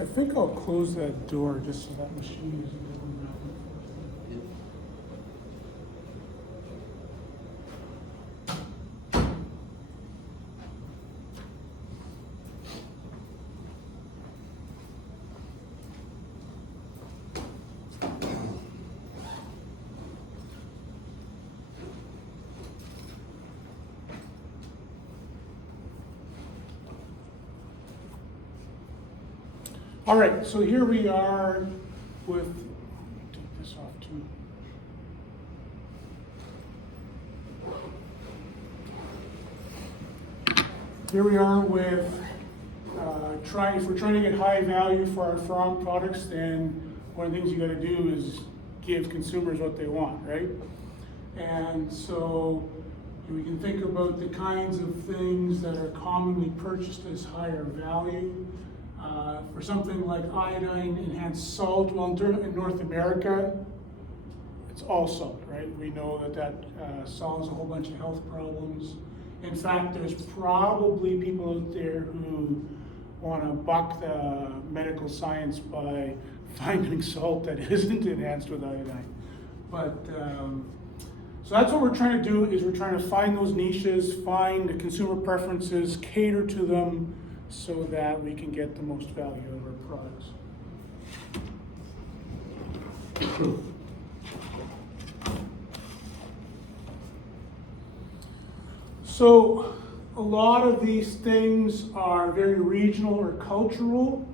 I think I'll close that door just so that machine isn't going around. All right, so here we are with, take this off too. Here we are with if we're trying to get high value for our farm products, then one of the things you gotta do is give consumers what they want, right? And so we can think about the kinds of things that are commonly purchased as higher value. For something like iodine enhanced salt, well, in North America, it's all salt, right? We know that solves a whole bunch of health problems. In fact, there's probably people out there who want to buck the medical science by finding salt that isn't enhanced with iodine. But so that's what we're trying to do, is we're trying to find those niches, find the consumer preferences, cater to them, so that we can get the most value out of our products. So a lot of these things are very regional or cultural.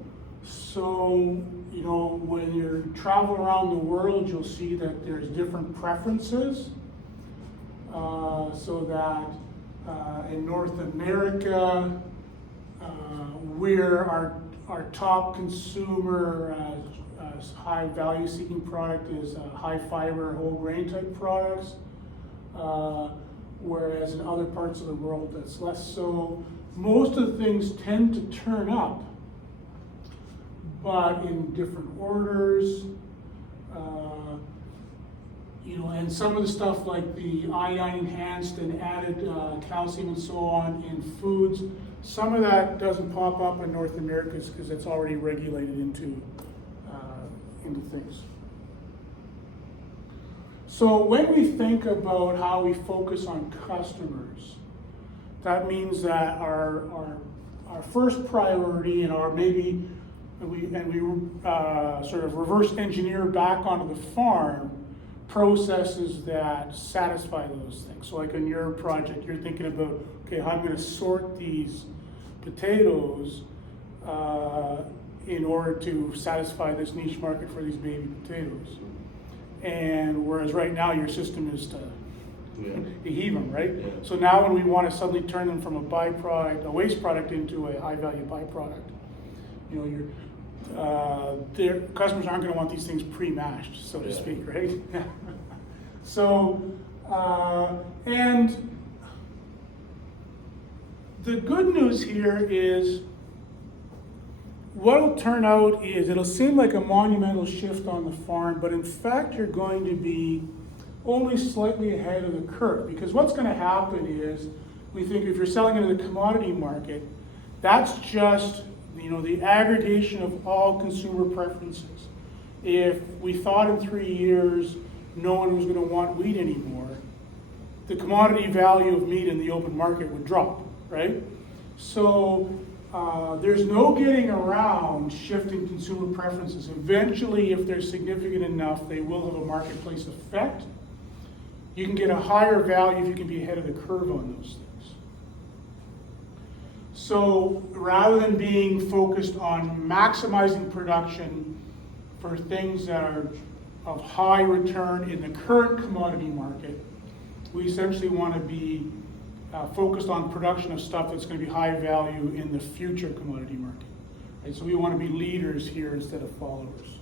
So, you know, when you're traveling around the world, you'll see that there's different preferences. So that in North America, where our top consumer high value seeking product is high fiber whole grain type products, whereas in other parts of the world that's less so. Most of the things tend to turn up, but in different orders. You know, and some of the stuff like the iodine enhanced and added calcium and so on in foods, some of that doesn't pop up in North America because it's already regulated into things. So when we think about how we focus on customers, that means that our first priority and we sort of reverse engineer back onto the farm processes that satisfy those things. So like in your project, you're thinking about, okay, how I'm going to sort these potatoes in order to satisfy this niche market for these baby potatoes. And whereas right now your system is to heave them, right? Yeah. So now when we want to suddenly turn them from a byproduct, a waste product, into a high value byproduct, you know, their customers aren't going to want these things pre-mashed, so to speak, right? So, and the good news here is what'll turn out is it'll seem like a monumental shift on the farm, but in fact you're going to be only slightly ahead of the curve, because what's going to happen is we think if you're selling into the commodity market, that's just, you know, the aggregation of all consumer preferences. If we thought in 3 years no one was going to want wheat anymore, the commodity value of meat in the open market would drop, right? So there's no getting around shifting consumer preferences. Eventually, if they're significant enough, they will have a marketplace effect. You can get a higher value if you can be ahead of the curve on those things. So rather than being focused on maximizing production for things that are of high return in the current commodity market, we essentially want to be focused on production of stuff that's going to be high value in the future commodity market. Right? So we want to be leaders here instead of followers.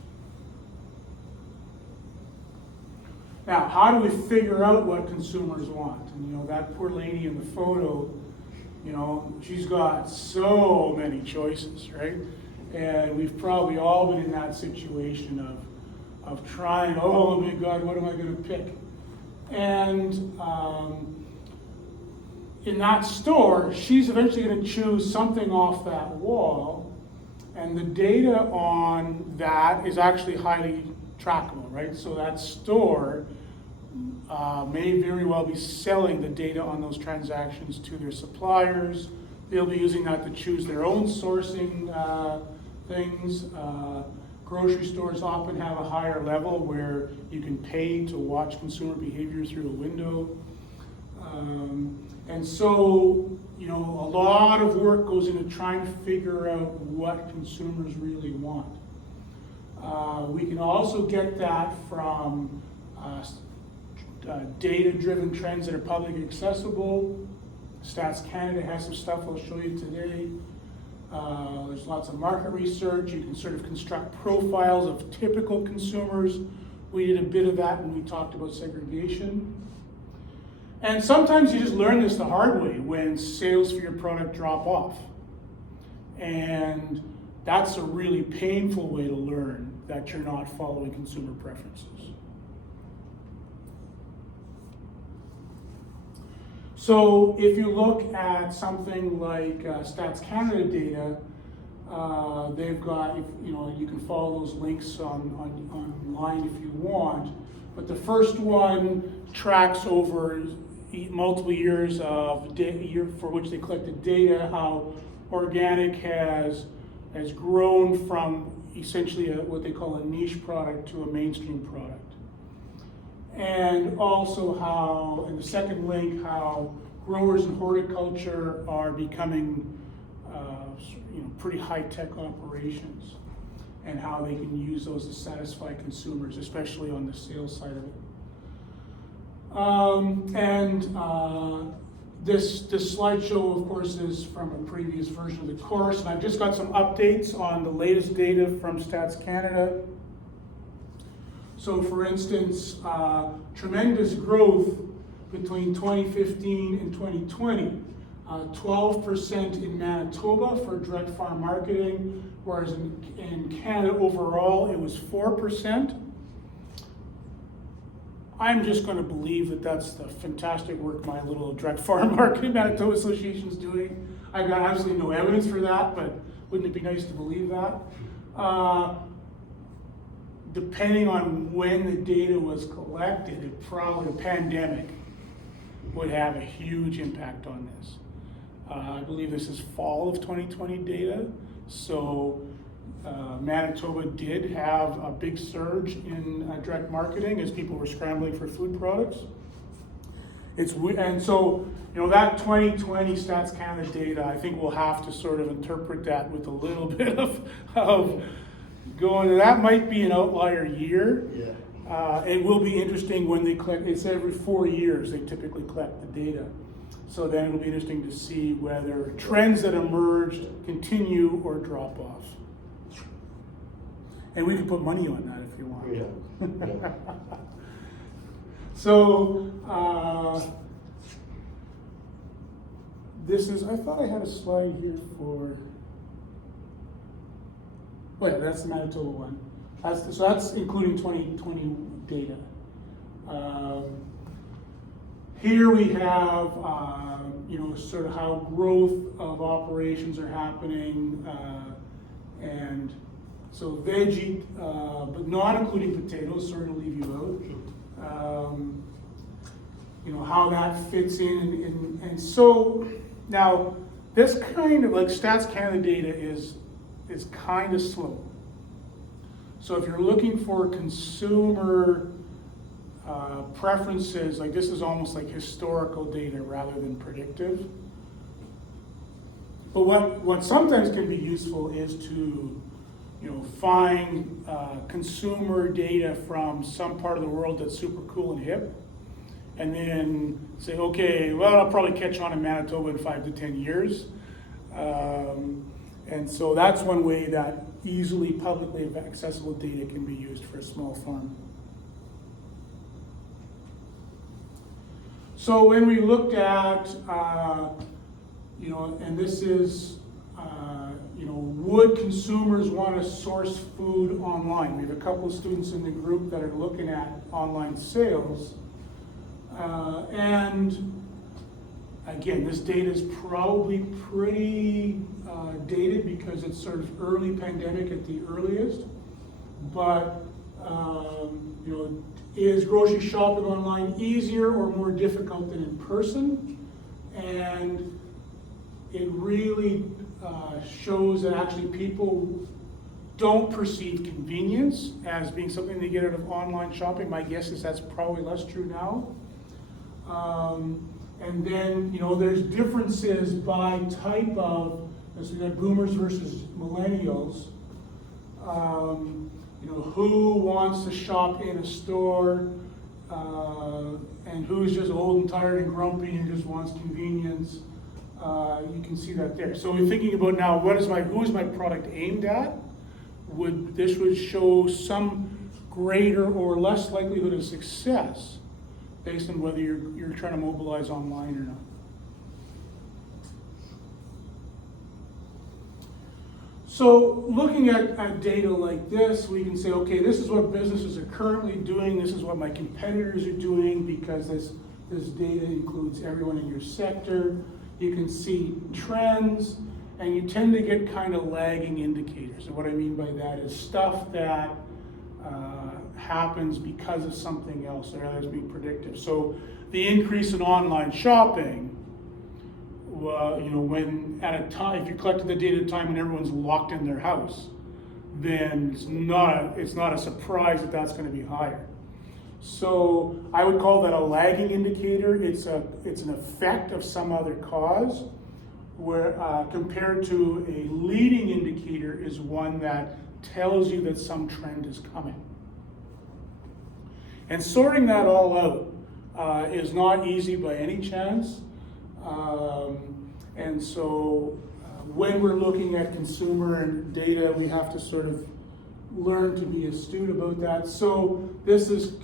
Now, how do we figure out what consumers want? And you know, that poor lady in the photo, you know, she's got so many choices, right? And we've probably all been in that situation of trying, oh my God, what am I going to pick? And in that store, she's eventually going to choose something off that wall, And the data on that is actually highly trackable, right? So that store may very well be selling the data on those transactions to their suppliers. They'll be using that to choose their own sourcing things. Grocery stores often have a higher level where you can pay to watch consumer behavior through a window. And so, you know, a lot of work goes into trying to figure out what consumers really want. We can also get that from data-driven trends that are publicly accessible. Stats Canada has some stuff I'll show you today. There's lots of market research. You can sort of construct profiles of typical consumers. We did a bit of that when we talked about segregation. And sometimes you just learn this the hard way when sales for your product drop off. And that's a really painful way to learn that you're not following consumer preferences. So if you look at something like Stats Canada data, they've got, you know, you can follow those links online if you want. But the first one tracks over multiple years of data for which they collected data, how organic has grown from essentially what they call a niche product to a mainstream product. And also how, in the second link, how growers in horticulture are becoming pretty high-tech operations, and how they can use those to satisfy consumers, especially on the sales side of it. This slideshow, of course, is from a previous version of the course, and I've just got some updates on the latest data from Stats Canada. So for instance, tremendous growth between 2015 and 2020. 12% in Manitoba for direct farm marketing, whereas in Canada overall it was 4%. I'm just going to believe that that's the fantastic work my little direct farm marketing Manitoba Association is doing. I've got absolutely no evidence for that, but wouldn't it be nice to believe that? Depending on when the data was collected, it probably the pandemic would have a huge impact on this. I believe this is fall of 2020 data, so Manitoba did have a big surge in direct marketing as people were scrambling for food products. And so, you know, that 2020 Stats Canada data, I think we'll have to sort of interpret that with a little bit of going, that might be an outlier year. Yeah. It will be interesting when they collect, it's every 4 years they typically collect the data. So then it'll be interesting to see whether trends that emerge continue or drop off. And we can put money on that if you want. Yeah. So this is, I thought I had a slide here for, oh yeah, that's the Manitoba one. So that's including 2020 data. Here we have, sort of how growth of operations are happening, and so veggie, but not including potatoes, sorry to leave you out. How that fits in, and so now this kind of like Stats Canada data is kind of slow. So if you're looking for consumer preferences, like this is almost like historical data rather than predictive. But what sometimes can be useful is to find consumer data from some part of the world that's super cool and hip, and then say, okay, well, I'll probably catch on in Manitoba in 5 to 10 years. And so that's one way that easily publicly accessible data can be used for a small farm. So when we looked at, and this is, would consumers want to source food online? We have a couple of students in the group that are looking at online sales. And Again, this data is probably pretty dated because it's sort of early pandemic at the earliest. But is grocery shopping online easier or more difficult than in person? And it really shows that actually people don't perceive convenience as being something they get out of online shopping. My guess is that's probably less true now. And then, there's differences by type of, so we got boomers versus millennials. Who wants to shop in a store, and who's just old and tired and grumpy and just wants convenience. You can see that there. So we're thinking about now, who is my product aimed at? This would show some greater or less likelihood of success based on whether you're trying to mobilize online or not. So looking at data like this, we can say, okay, this is what businesses are currently doing, this is what my competitors are doing, because this data includes everyone in your sector. You can see trends, and you tend to get kind of lagging indicators. And what I mean by that is stuff that happens because of something else rather than being predictive. So the increase in online shopping, when at a time, if you collected the data at a time when everyone's locked in their house, then it's not a surprise that that's going to be higher. So I would call that a lagging indicator. It's an effect of some other cause, where compared to a leading indicator is one that tells you that some trend is coming. And sorting that all out is not easy by any chance. And so when we're looking at consumer data, we have to sort of learn to be astute about that. So this is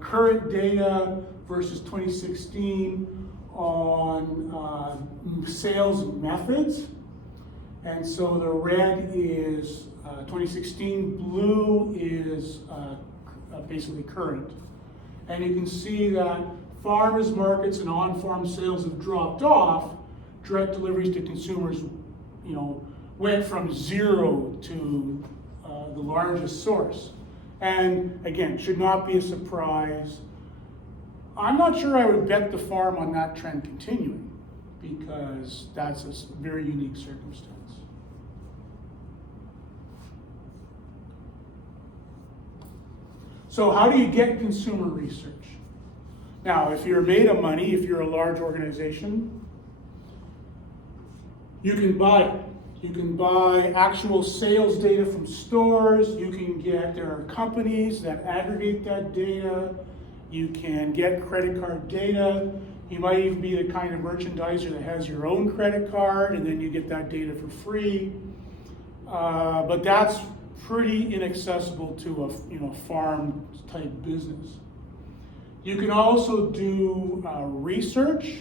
current data versus 2016 on sales methods. And so the red is 2016, blue is basically current. And you can see that farmers markets and on-farm sales have dropped off. Direct deliveries to consumers, went from 0 to the largest source. And again, should not be a surprise. I'm not sure I would bet the farm on that trend continuing, because that's a very unique circumstance. So how do you get consumer research? Now, if you're made of money, if you're a large organization, you can buy it. You can buy actual sales data from stores. There are companies that aggregate that data. You can get credit card data. You might even be the kind of merchandiser that has your own credit card, and then you get that data for free. But that's pretty inaccessible to a farm type business. You can also do research,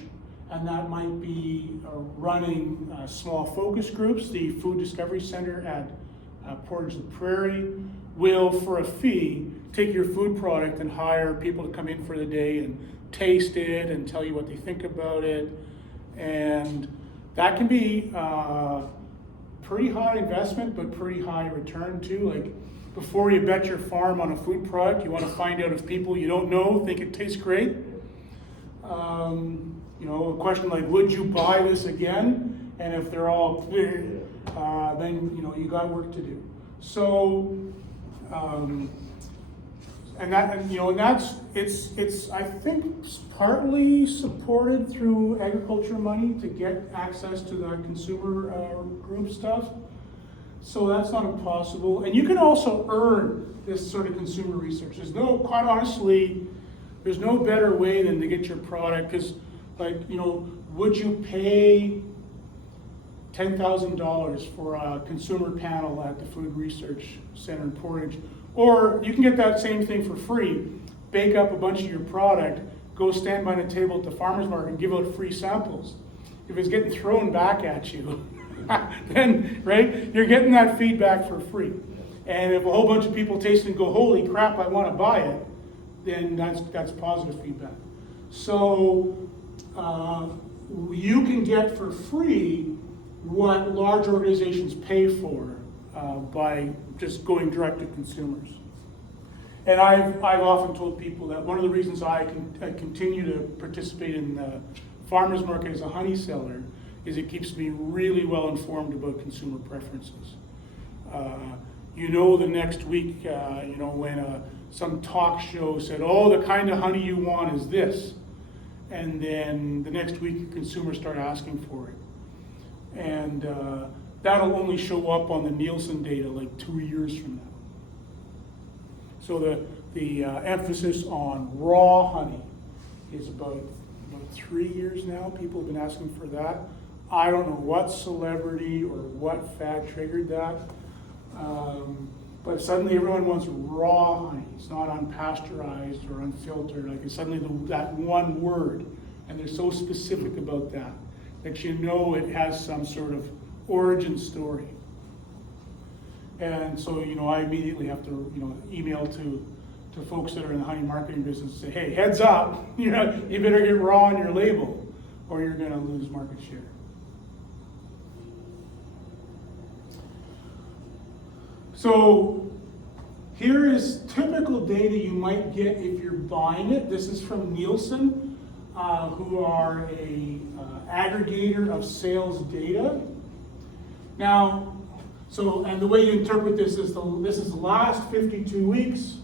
and that might be running small focus groups. The Food Discovery Center at Portage la Prairie will, for a fee, take your food product and hire people to come in for the day and taste it and tell you what they think about it. And that can be pretty high investment, but pretty high return too. Like, before you bet your farm on a food product, you want to find out if people you don't know think it tastes great. A question like, would you buy this again? And if they're all then you got work to do. So, it's I think partly supported through agriculture money to get access to the consumer group stuff. So that's not impossible. And you can also earn this sort of consumer research. Quite honestly, there's no better way than to get your product, because would you pay $10,000 for a consumer panel at the Food Research Center in Portage? Or you can get that same thing for free, bake up a bunch of your product, go stand by the table at the farmer's market and give out free samples. If it's getting thrown back at you, then, right, you're getting that feedback for free. And if a whole bunch of people taste it and go, holy crap, I want to buy it, then that's positive feedback. So you can get for free what large organizations pay for by just going direct to consumers. And I've often told people that one of the reasons I continue to participate in the farmers market as a honey seller is it keeps me really well informed about consumer preferences. The next week, when some talk show said, oh, the kind of honey you want is this. And then the next week, consumers start asking for it. And that'll only show up on the Nielsen data like 2 years from now. So the emphasis on raw honey is about 3 years now. People have been asking for that. I don't know what celebrity or what fad triggered that. But suddenly everyone wants raw honey. It's not unpasteurized or unfiltered. Like it's suddenly that one word, and they're so specific about that it has some sort of origin story. And so I immediately have to email to folks that are in the honey marketing business and say, hey, heads up, you better get raw on your label, or you're going to lose market share. So here is typical data you might get if you're buying it. This is from Nielsen, who are a aggregator of sales data. Now, and the way you interpret this is the last 52 weeks,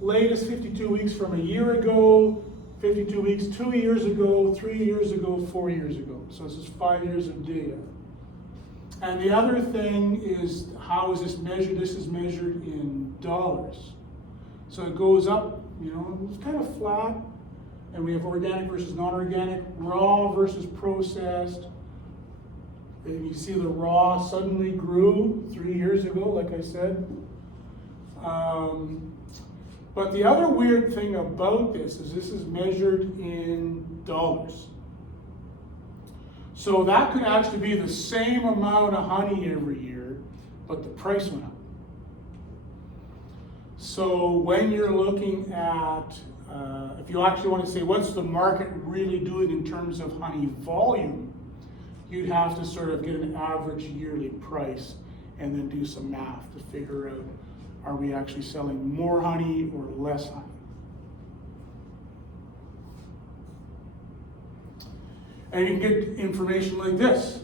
latest 52 weeks from a year ago, 52 weeks 2 years ago, 3 years ago, 4 years ago. So this is 5 years of data. And the other thing is, how is this measured? This is measured in dollars. So it goes up, it's kind of flat. And we have organic versus non-organic, raw versus processed. And you see the raw suddenly grew 3 years ago, like I said. But the other weird thing about this is measured in dollars. So that could actually be the same amount of honey every year, but the price went up. So when you're looking at, if you actually want to say what's the market really doing in terms of honey volume, you'd have to sort of get an average yearly price and then do some math to figure out, are we actually selling more honey or less honey? And you can get information like this.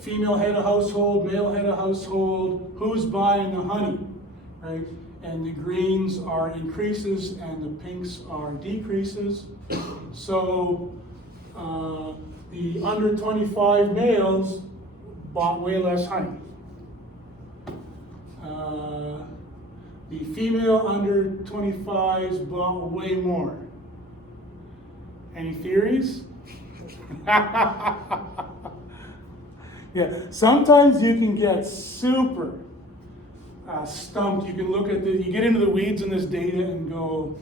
Female head of household, male head of household, who's buying the honey, right? And the greens are increases and the pinks are decreases. So the under 25 males bought way less honey. The female under 25s bought way more. Any theories? Yeah, sometimes you can get super stumped. You can look at you get into the weeds in this data and go,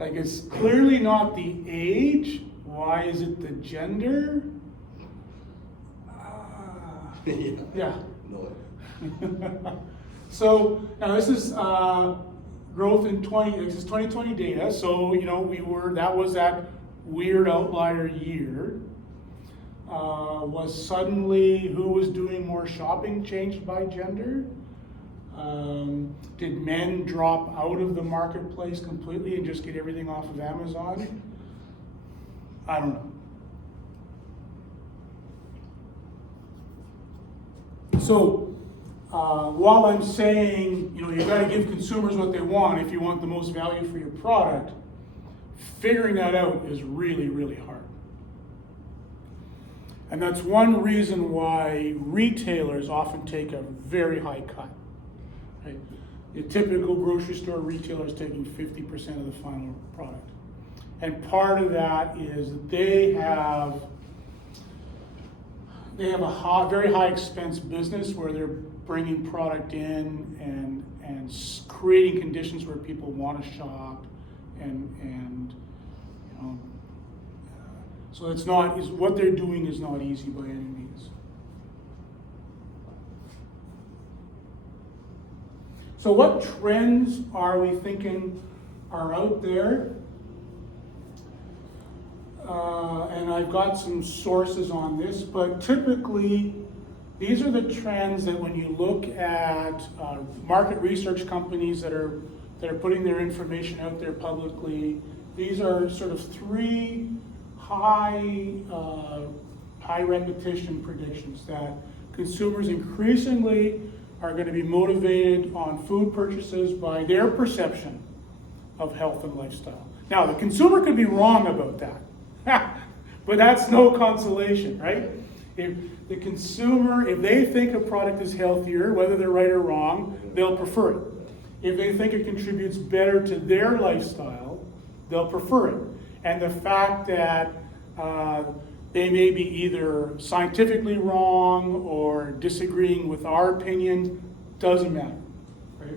like, it's clearly not the age. Why is it the gender? Yeah. No. So now this is growth in this is 2020 data. So that was that weird outlier year. Was suddenly who was doing more shopping changed by gender? Did men drop out of the marketplace completely and just get everything off of Amazon? I don't know. So while I'm saying, you've got to give consumers what they want if you want the most value for your product, figuring that out is really, really hard. And that's one reason why retailers often take a very high cut. Right? The typical grocery store retailer is taking 50% of the final product. And part of that is that they have a very high expense business where they're bringing product in and creating conditions where people want to shop so what they're doing is not easy by any means. So what trends are we thinking are out there? and I've got some sources on this, but typically these are the trends that when you look at market research companies that are putting their information out there publicly, these are sort of three high repetition predictions that consumers increasingly are going to be motivated on food purchases by their perception of health and lifestyle. Now, the consumer could be wrong about that, but that's no consolation, right? If the consumer, if they think a product is healthier, whether they're right or wrong, they'll prefer it. If they think it contributes better to their lifestyle, they'll prefer it. And the fact that they may be either scientifically wrong or disagreeing with our opinion doesn't matter, right?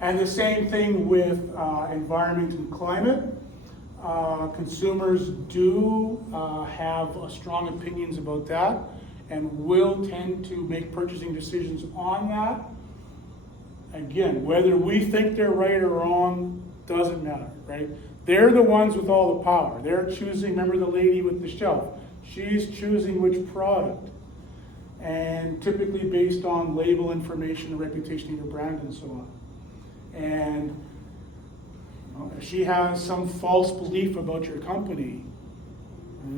And the same thing with environment and climate. Consumers do have strong opinions about that and will tend to make purchasing decisions on that. Again, whether we think they're right or wrong doesn't matter, right? They're the ones with all the power. They're choosing, remember the lady with the shelf, she's choosing which product, and typically based on label information, the reputation of your brand, and so on. And if she has some false belief about your company,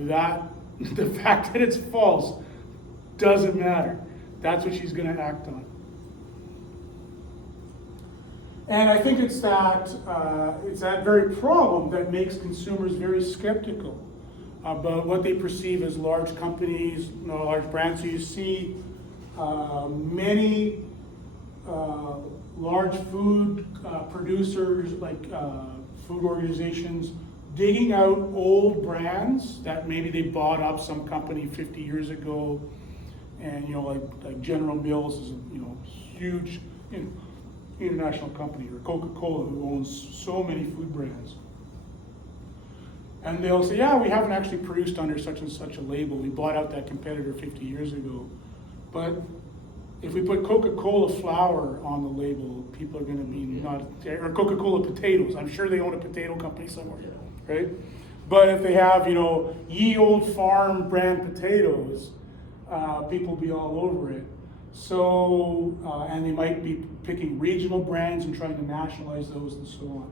that the fact that it's false doesn't matter. That's what she's going to act on. And I think it's that very problem that makes consumers very skeptical about what they perceive as large companies, large brands. So you see many large food producers, like food organizations, digging out old brands that maybe they bought up some company 50 years ago, and like General Mills is huge international company, or Coca-Cola, who owns so many food brands. And they'll say, yeah, we haven't actually produced under such and such a label. We bought out that competitor 50 years ago. But if we put Coca-Cola flour on the label, people are going to be not, or Coca-Cola potatoes. I'm sure they own a potato company somewhere, right? But if they have, Ye Old Farm brand potatoes, people will be all over it. So, and they might be picking regional brands and trying to nationalize those and so on.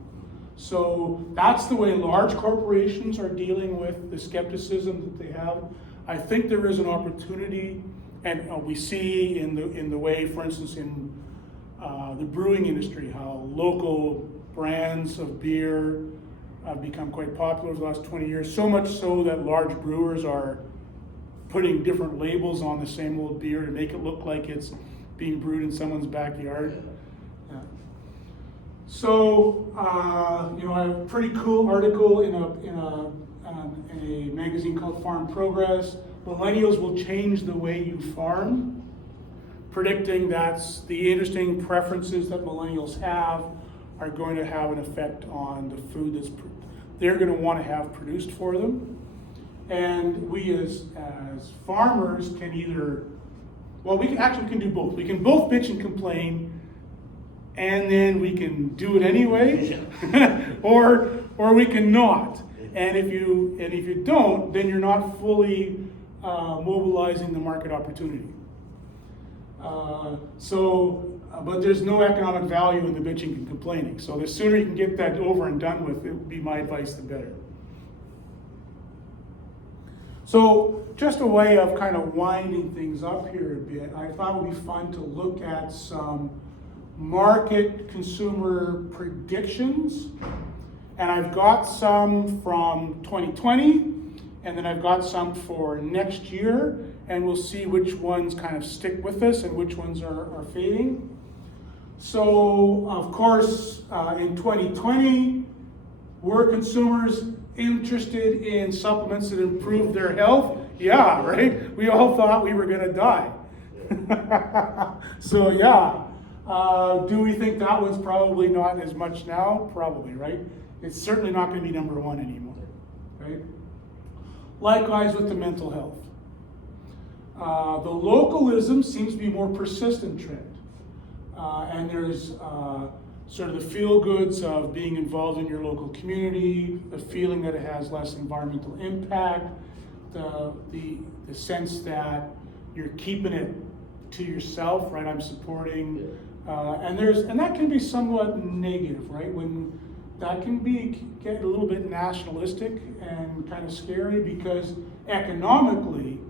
So that's the way large corporations are dealing with the skepticism that they have. I think there is an opportunity, and we see in the way, for instance, in the brewing industry, how local brands of beer have become quite popular over the last 20 years, so much so that large brewers are putting different labels on the same old beer to make it look like it's being brewed in someone's backyard. Yeah. So, I have a pretty cool article in a magazine called Farm Progress. Millennials will change the way you farm, predicting that's the interesting preferences that millennials have are going to have an effect on the food they're going to want to have produced for them. And we as farmers can either, we can do both. We can both bitch and complain, and then we can do it anyway, or we can not. And if you don't, then you're not fully mobilizing the market opportunity. But there's no economic value in the bitching and complaining. So the sooner you can get that over and done with, it would be my advice, the better. So just a way of kind of winding things up here a bit, I thought it would be fun to look at some market consumer predictions. And I've got some from 2020, and then I've got some for next year, and we'll see which ones kind of stick with us and which ones are fading. So, of course, in 2020, were consumers interested in supplements that improve their health? Yeah, right? We all thought we were going to die. So, yeah. Do we think that one's probably not as much now? Probably, right? It's certainly not going to be number one anymore, right? Likewise with the mental health. The localism seems to be a more persistent trend. And there's sort of the feel goods of being involved in your local community, the feeling that it has less environmental impact, the sense that you're keeping it to yourself, right? I'm supporting, and that can be somewhat negative, right? When that can get a little bit nationalistic and kind of scary, because economically,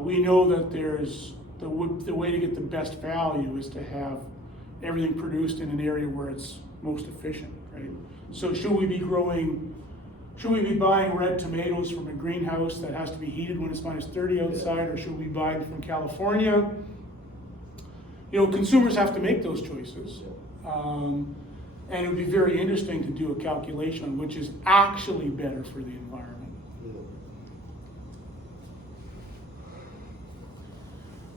we know that there's the way to get the best value is to have everything produced in an area where it's most efficient, right? So should we be buying red tomatoes from a greenhouse that has to be heated when it's minus 30 outside, or should we buy them from California? You know, consumers have to make those choices. And it would be very interesting to do a calculation on which is actually better for the environment.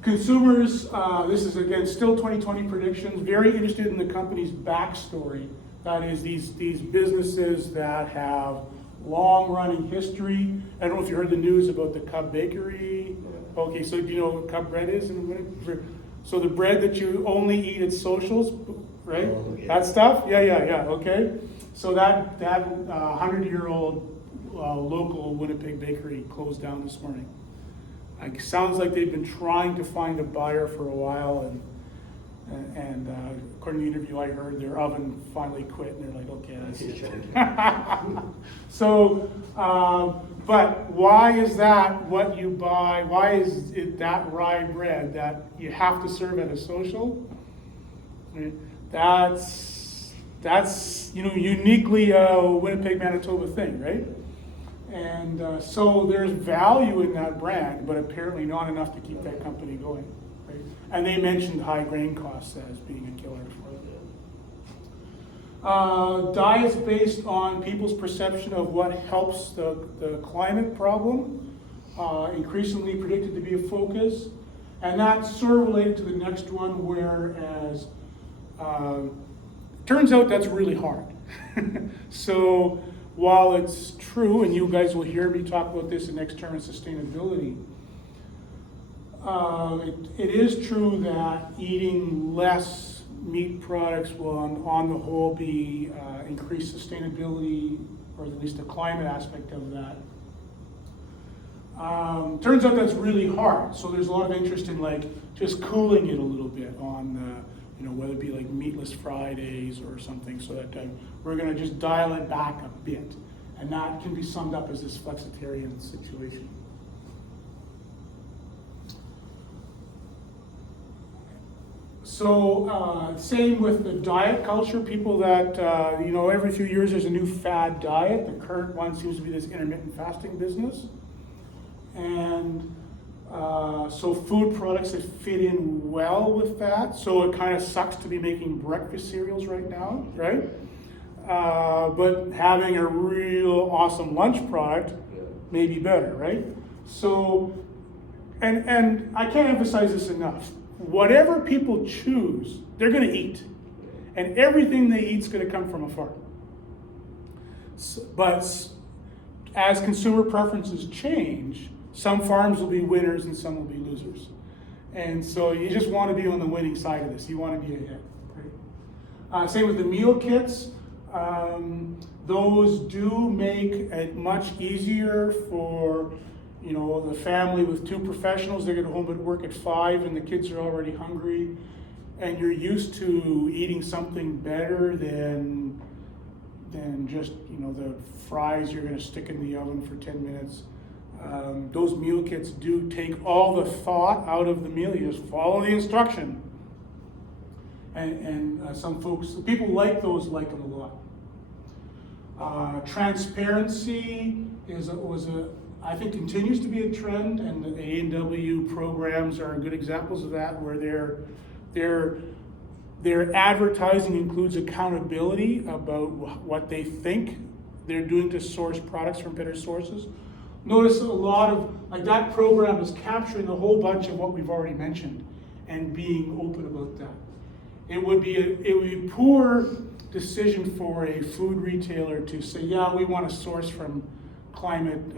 Consumers, this is again still 2020 predictions, very interested in the company's backstory. That is these businesses that have long-running history. I don't know if you heard the news about the Cub Bakery. Okay, so do you know what Cub bread is? So the bread that you only eat at socials, right? Oh, yeah. That stuff? Yeah, okay. So that 100-year-old local Winnipeg bakery closed down this morning. It sounds like they've been trying to find a buyer for a while, and according to the interview I heard, their oven finally quit, and they're like, okay, that's it. So, but why is that what you buy? Why is it that rye bread that you have to serve at a social? That's uniquely a Winnipeg, Manitoba thing, right? And so there's value in that brand, but apparently not enough to keep that company going. Right? And they mentioned high grain costs as being a killer for them. Diets based on people's perception of what helps the climate problem, increasingly predicted to be a focus. And that's sort of related to the next one, whereas turns out that's really hard. So while it's true, and you guys will hear me talk about this in next term in sustainability, it is true that eating less meat products will, on the whole, be increased sustainability, or at least the climate aspect of that. Turns out that's really hard. So there's a lot of interest in like just cooling it a little bit on, whether it be like meatless Fridays or something, so that we're going to just dial it back a bit. And that can be summed up as this flexitarian situation. So same with the diet culture. People that, every few years there's a new fad diet. The current one seems to be this intermittent fasting business. And so food products that fit in well with that. So it kind of sucks to be making breakfast cereals right now, right? But having a real awesome lunch product may be better, right? So, and I can't emphasize this enough. Whatever people choose, they're going to eat. And everything they eat is going to come from a farm. But as consumer preferences change, some farms will be winners and some will be losers. And so you just want to be on the winning side of this. You want to be ahead. Right? Same with the meal kits. Those do make it much easier for the family with two professionals. They get home at work at 5 and the kids are already hungry, and you're used to eating something better than just the fries you're going to stick in the oven for 10 minutes. Those meal kits do take all the thought out of the meal. You just follow the instruction. And some people like them a lot. Transparency I think continues to be a trend, and the A&W programs are good examples of that, where their advertising includes accountability about what they think they're doing to source products from better sources. Notice a lot of, that program is capturing a whole bunch of what we've already mentioned and being open about that. It would be a poor decision for a food retailer to say, yeah, we want to source from climate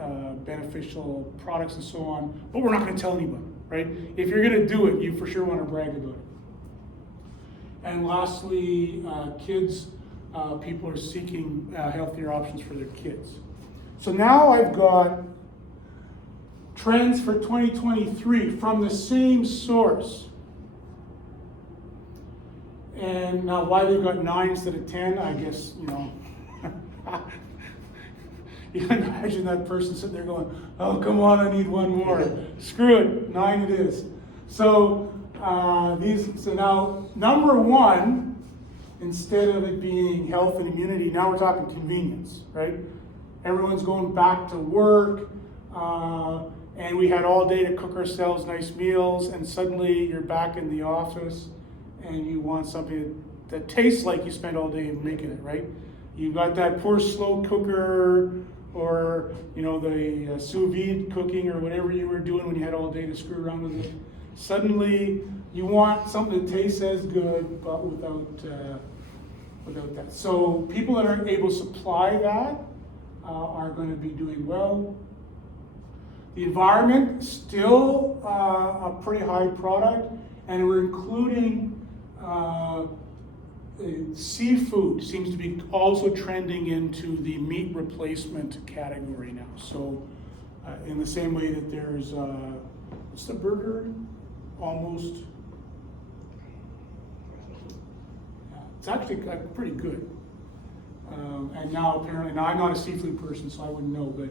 beneficial products and so on, but we're not going to tell anyone, right? If you're going to do it, you for sure want to brag about it. And lastly, kids, people are seeking healthier options for their kids. So now I've got trends for 2023 from the same source. And now why they've got 9 instead of 10, I guess, you know, you can imagine that person sitting there going, oh, come on, I need one more. Screw it, 9 it is. So so now, number 1, instead of it being health and immunity, now we're talking convenience, right? Everyone's going back to work, and we had all day to cook ourselves nice meals, and suddenly you're back in the office, and you want something that tastes like you spent all day making it, right? You've got that poor slow cooker, or you know, the sous vide cooking, or whatever you were doing when you had all day to screw around with it. Suddenly, you want something that tastes as good, but without that. So people that are able to supply that are going to be doing well. The environment, still a pretty high product, and we're including seafood seems to be also trending into the meat replacement category now. So in the same way that there's, what's the burger? Almost. Yeah, it's actually pretty good. And now apparently, now I'm not a seafood person, so I wouldn't know, but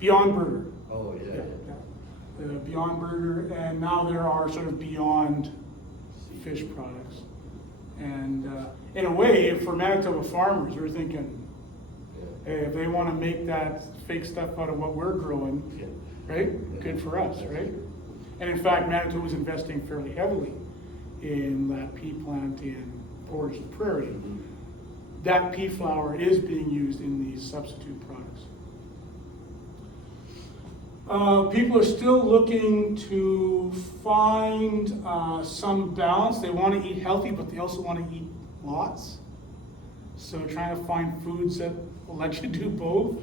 Beyond Burger. Oh, yeah. The Beyond Burger, and now there are sort of Beyond fish products. And in a way, for Manitoba farmers, we're thinking, hey, if they want to make that fake stuff out of what we're growing, right? Good for us, right? And in fact, Manitoba is investing fairly heavily in that pea plant in Portage la Prairie. Mm-hmm. That pea flour is being used in these substitute products. People are still looking to find some balance. They want to eat healthy, but they also want to eat lots. So trying to find foods that will let you do both.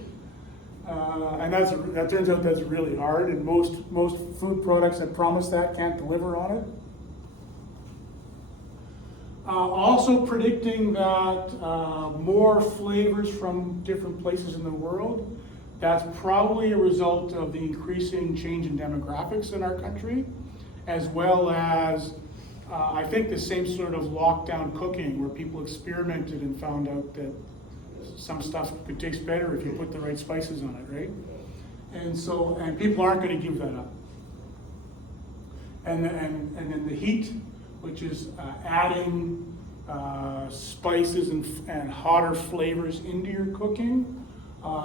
And that turns out that's really hard, and most food products that promise that can't deliver on it. Also predicting that more flavors from different places in the world. That's probably a result of the increasing change in demographics in our country, as well as I think the same sort of lockdown cooking where people experimented and found out that some stuff could taste better if you put the right spices on it, right? And people aren't going to give that up. And then the heat, which is adding spices and hotter flavors into your cooking,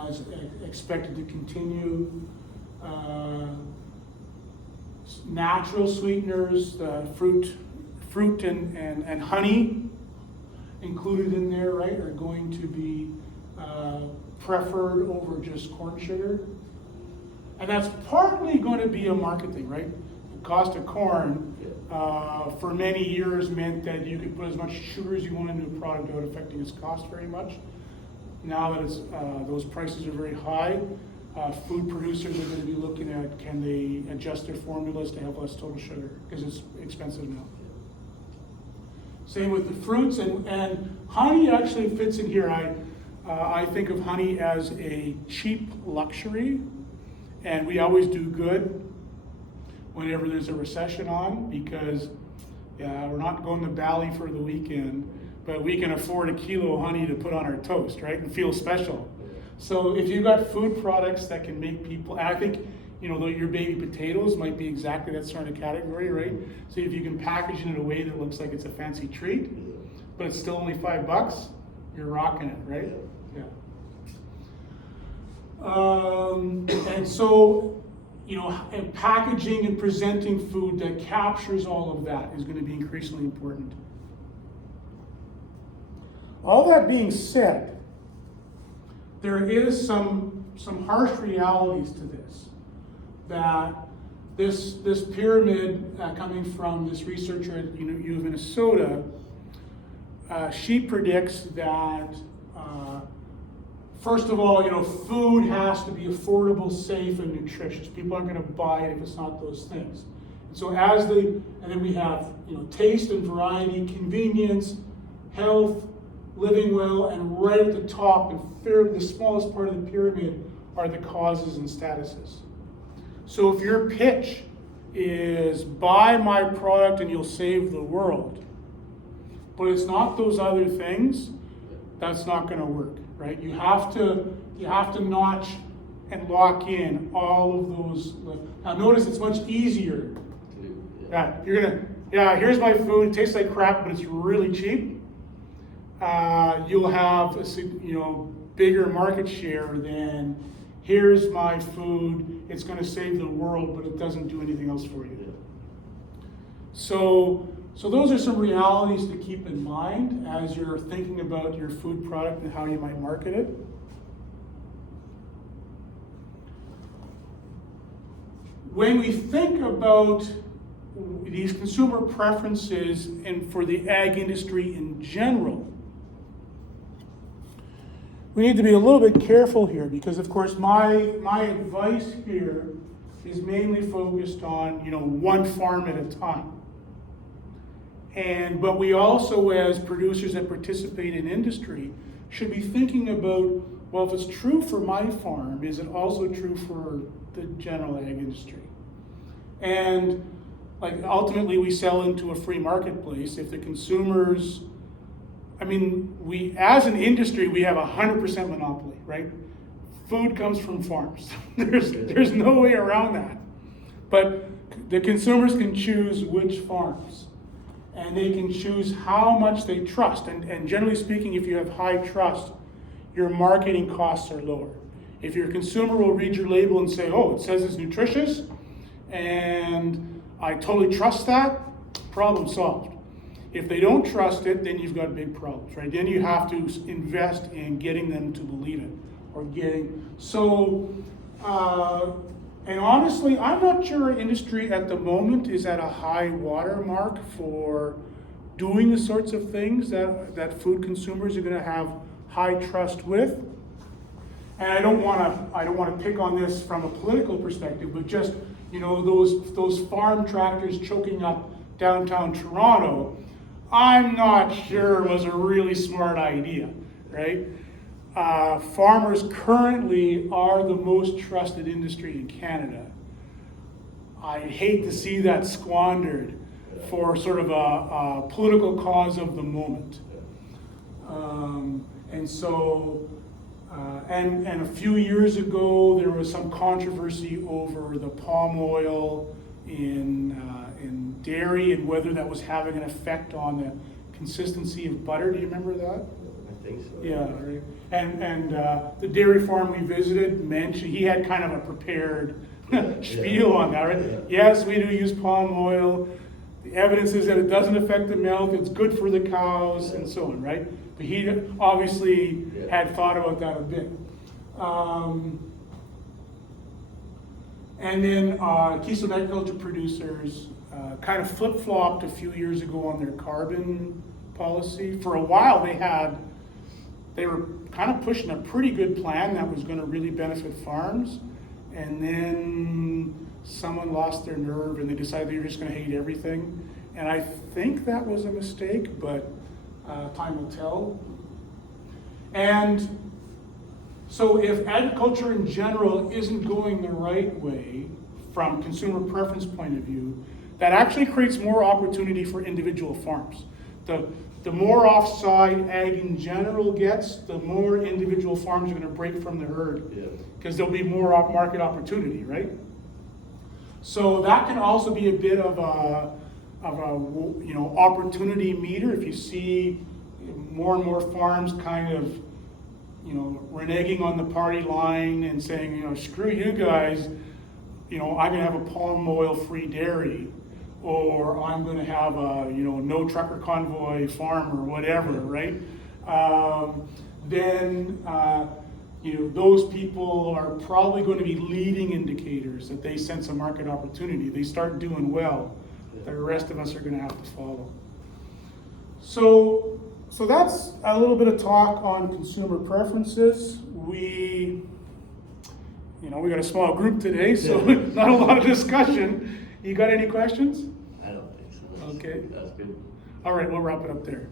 is expected to continue. Natural sweeteners, fruit and honey included in there, right, are going to be preferred over just corn sugar. And that's partly going to be a market thing, right? The cost of corn for many years meant that you could put as much sugar as you want into a product without affecting its cost very much. Now that those prices are very high, food producers are going to be looking at, can they adjust their formulas to have less total sugar, because it's expensive now. Same with the fruits, and honey actually fits in here. I think of honey as a cheap luxury, and we always do good whenever there's a recession on, because we're not going to Bali for the weekend, but we can afford a kilo of honey to put on our toast, right, and feel special. So if you've got food products that can make people, and I think, you know, your baby potatoes might be exactly that sort of category, right? So if you can package it in a way that looks like it's a fancy treat, but it's still only $5, you're rocking it, right? Yeah. And so, you know, and packaging and presenting food that captures all of that is going to be increasingly important. All that being said, there is some harsh realities to this. That this pyramid coming from this researcher at U of Minnesota, she predicts that first of all, you know, food has to be affordable, safe, and nutritious. People aren't going to buy it if it's not those things. So and then we have, taste and variety, convenience, health, living well, and right at the top, and the smallest part of the pyramid, are the causes and statuses. So if your pitch is buy my product and you'll save the world, but it's not those other things, that's not going to work, right? You have to notch and lock in all of those. Now notice it's much easier. Here's my food. It tastes like crap, but it's really cheap. You'll have a bigger market share than here's my food. It's going to save the world, but it doesn't do anything else for you. So those are some realities to keep in mind as you're thinking about your food product and how you might market it. When we think about these consumer preferences and for the ag industry in general, we need to be a little bit careful here because, of course, my advice here is mainly focused on one farm at a time. But we also, as producers that participate in industry, should be thinking about, well, if it's true for my farm, is it also true for the general ag industry? And ultimately we sell into a free marketplace. If the consumers, we as an industry, we have 100% monopoly, right? Food comes from farms. There's no way around that. But the consumers can choose which farms. And they can choose how much they trust. And generally speaking, if you have high trust, your marketing costs are lower. If your consumer will read your label and say, oh, it says it's nutritious, and I totally trust that, problem solved. If they don't trust it, then you've got big problems, right? Then you have to invest in getting them to believe it, and honestly, I'm not sure our industry at the moment is at a high watermark for doing the sorts of things that food consumers are going to have high trust with. And I don't want to pick on this from a political perspective, but just those farm tractors choking up downtown Toronto, I'm not sure was a really smart idea, right? Farmers currently are the most trusted industry in Canada. I hate to see that squandered for sort of a political cause of the moment. And a few years ago, there was some controversy over the palm oil in dairy and whether that was having an effect on the consistency of butter. Do you remember that? I think so. Yeah, right. And the dairy farm we visited mentioned, he had kind of a prepared spiel on that, right? Yeah. Yes, we do use palm oil. The evidence is that it doesn't affect the milk, it's good for the cows, and so on, right? But he obviously had thought about that a bit. And then Keystone Agriculture Producers kind of flip-flopped a few years ago on their carbon policy. For a while they were kind of pushing a pretty good plan that was going to really benefit farms, and then someone lost their nerve and they decided they were just going to hate everything. And I think that was a mistake, but time will tell. And so if agriculture in general isn't going the right way from consumer preference point of view, that actually creates more opportunity for individual farms. The more offside ag in general gets, the more individual farms are going to break from the herd, because there'll be more market opportunity, right? So that can also be a bit of a opportunity meter. If you see more and more farms kind of reneging on the party line and saying, screw you guys, I'm going to have a palm oil free dairy, or I'm going to have a no trucker convoy farm or whatever, right? Then those people are probably going to be leading indicators that they sense a market opportunity. They start doing well, the rest of us are going to have to follow. So that's a little bit of talk on consumer preferences. We got a small group today, so not a lot of discussion. You got any questions? I don't think so. Okay. That's good. All right, we'll wrap it up there.